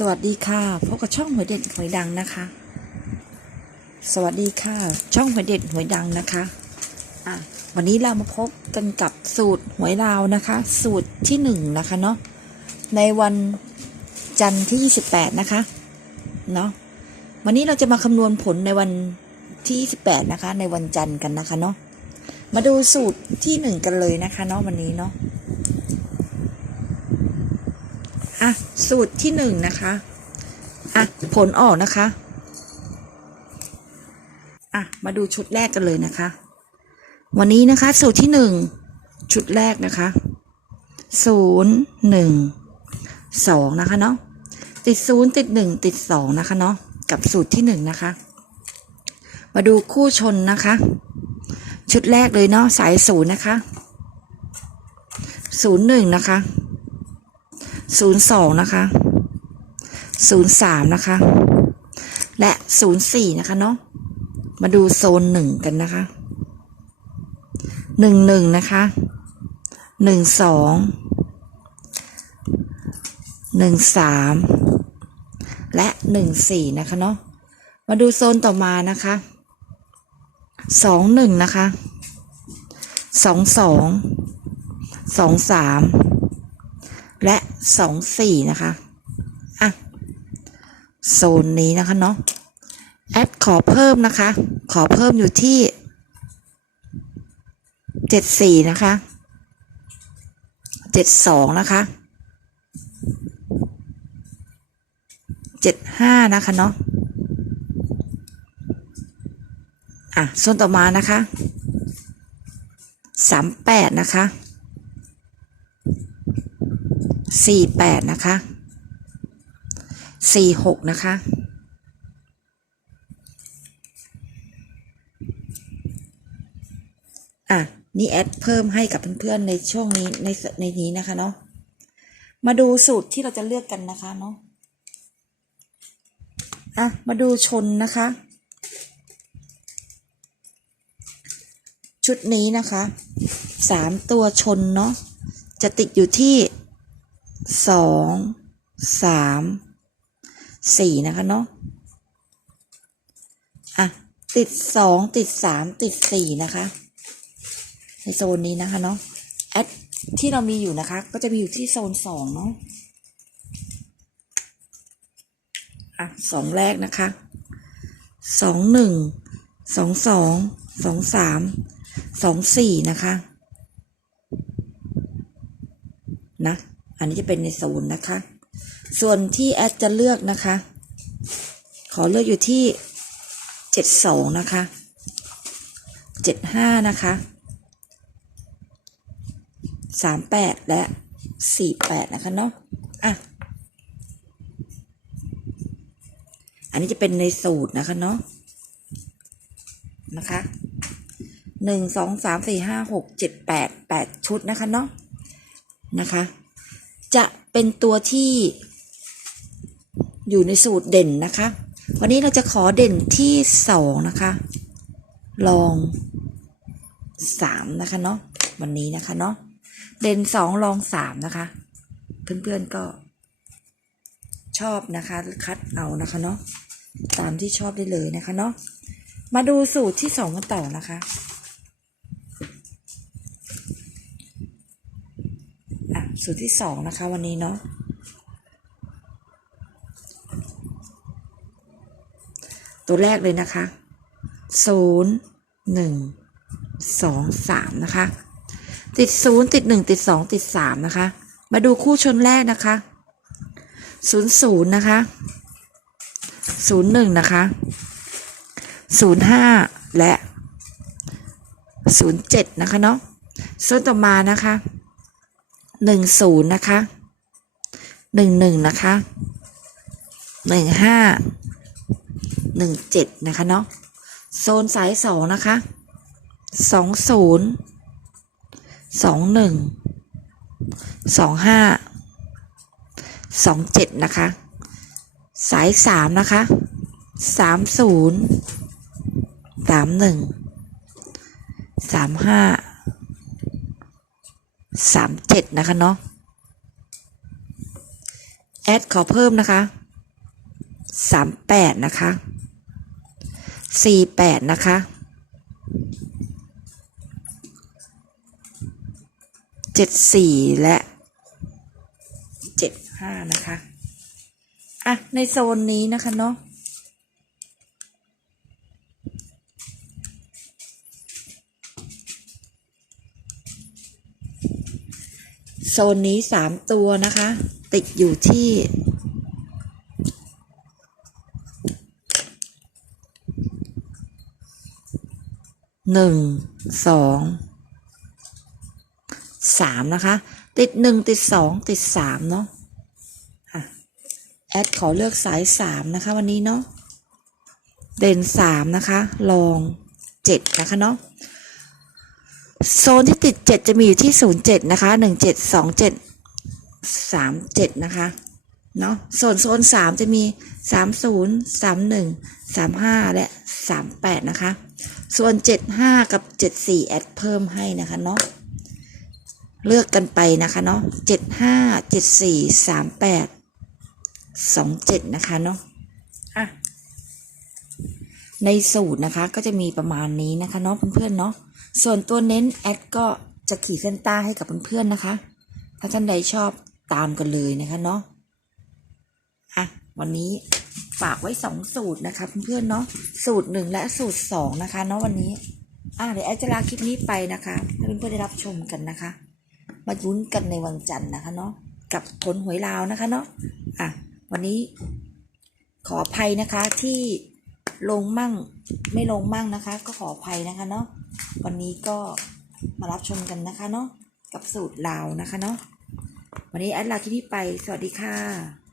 สวัสดีค่ะพบกับช่องหัวเด็ดหวยดังนะคะ สวัสดีค่ะ ช่องหัวเด็ดหวยดังนะคะอะวันนี้เรามาพบกันกับสูตรหวยลาวนะคะ สูตรที่หนึ่งนะคะเนาะในวันจันทร์ที่28นะคะเนาะวันนี้เราจะมาคำนวณผลในวันที่28นะคะ ในวันจันทร์กันนะคะเนาะมาดูสูตรที่หนึ่งกันเลยนะคะเนาะวันนี้เนาะ อะ สูตรที่หนึ่งนะคะ อะ ผลออกนะคะ อะ มาดูชุดแรกกันเลยนะคะ วันนี้นะคะ สูตรที่หนึ่งชุดแรกนะคะศูนย์หนึ่งสองนะคะเนาะติดศูนย์ติดหนึ่งติดสองนะคะเนาะกับสูตรที่หนึ่งนะคะ มาดูคู่ชนนะคะ ชุดแรกเลยเนาะสายศูนย์นะคะศูนย์หนึ่งนะคะ ศูนย์สองนะคะศูนย์สามนะคะ และศูนย์สี่นะคะเนาะมาดูโซนหนึ่งกันนะคะหนึ่งหนึ่งนะคะหนึ่งสองหนึ่งสามและหนึ่งสี่นะคะเนาะมาดูโซนต่อมานะคะสองหนึ่งนะคะสองสองสองสาม และสองสี่นะคะอะโซนนี้นะคะเนาะแอดขอเพิ่มนะคะ ขอเพิ่มอยู่ที่เจ็ดสี่นะคะเจ็ดสองนะคะเจ็ดห้านะคะเนาะอะโซนต่อมานะคะสามแปดนะคะ สี่แปดนะคะสี่หกนะคะอะนี่แอดเพิ่มให้กับเพื่อนๆในช่วงนี้ในในนี้นะคะเนาะมาดูสูตรที่เราจะเลือกกันนะคะเนาะอะมาดูชนนะคะ ชุดนี้นะคะสามตัวชนเนาะจะติดอยู่ที่ สองสามสี่นะคะเนาะอะติดสองติดสามติดสี่นะคะ ในโซนนี้นะคะเนาะแอดที่เรามีอยู่นะคะ ก็จะมีอยู่ที่โซนสองเนาะอะสองแรกนะคะสองหนึ่งสองสองสองสามสองสี่นะคะนะ อันนี้จะเป็นในโซนนะคะ ส่วนที่แอดจะเลือกนะคะ ขอเลือกอยู่ที่เจ็ดสองนะคะเจ็ดห้านะคะสามแปดและสี่แปดนะคะเนาะอะอันนี้จะเป็นในสูตรนะคะเนาะนะคะหนึ่งสองสามสี่ห้าหกเจ็ดแปดแปดชุดนะคะเนาะนะคะ จะเป็นตัวที่อยู่ในสูตรเด่นนะคะ วันนี้เราจะขอเด่นที่สองนะคะ ลองสามนะคะเนาะวันนี้นะคะเนาะเด่นสองลองสามนะคะ เพื่อนๆก็ชอบนะคะคัดเอานะคะเนาะตามที่ชอบได้เลยนะคะเนาะมาดูสูตรที่สองกันต่อนะคะ อะ สูตรที่สองนะคะวันนี้เนาะตัวแรกเลยนะคะศูนย์หนึ่งสองสามนะคะ ติดศูนย์ติดหนึ่งติดสองติดสามนะคะ มาดูคู่ชนแรกนะคะศูนย์ศูนย์นะคะศูนย์หนึ่งนะคะศูนย์ห้าและศูนย์เจ็ดนะคะเนาะส่วนต่อมานะคะ หนึ่งศูนย์นะคะหนึ่งหนึ่งนะคะหนึ่งห้าหนึ่งเจ็ดนะคะเนาะโซนสายสองนะคะสองศูนย์สองหนึ่งสองห้าสองเจ็ดนะคะ สายสามนะคะสามศูนย์สามหนึ่งสามห้า สามเจ็ดนะคะเนาะแอดขอเพิ่มนะคะสามแปดนะคะสี่แปดนะคะเจ็ดสี่และเจ็ดห้านะคะ อะ ในโซนนี้นะคะเนาะ โซนนี้สามตัวนะคะ ติดอยู่ที่หนึ่งสองสามนะคะ ติดหนึ่งติดสองติดสามเนาะแอดขอเลือกสายสามนะคะวันนี้เนาะเด่นสามนะคะลองเจ็ดนะคะเนาะ โซนที่ติดเจ็ดจะมีอยู่ที่ศูนย์เจ็ดนะคะหนึ่งเจ็ดสองเจ็ดสามเจ็ดนะคะ เนาะส่วนโซนสามจะมีสามศูนย์สามหนึ่งสามห้าและสามแปดนะคะ ส่วนเจ็ดห้ากับเจ็ดสี่แอดเพิ่มให้นะคะเนาะ เลือกกันไปนะคะเนาะเจ็ดห้าเจ็ดสี่สามแปดสองเจ็ดนะคะเนาะ ในสูตรนะคะก็จะมีประมาณนี้นะคะเนาะเพื่อนๆเนาะส่วนตัวเน้นแอดก็จะขีดเส้นใต้ให้กับเพื่อนๆนะคะ ถ้าท่านใดชอบตามกันเลยนะคะเนาะอะวันนี้ฝากไว้สองสูตรนะคะเพื่อนๆเนาะสูตรหนึ่งและสูตรสองนะคะเนาะวันนี้อะเดี๋ยวแอดจะลาคลิปนี้ไปนะคะให้เพื่อนๆได้รับชมกันนะคะ มาลุ้นกันในวันจันทร์นะคะเนาะกับผลหวยลาวนะคะเนาะอะวันนี้ขออภัยนะคะที่ ลงมั่งไม่ลงมั่งนะคะ ก็ขออภัยนะคะเนาะวันนี้ก็มารับชมกันนะคะเนาะกับสูตรลาวนะคะเนาะวันนี้แอดลาที่นี่ไป สวัสดีค่ะ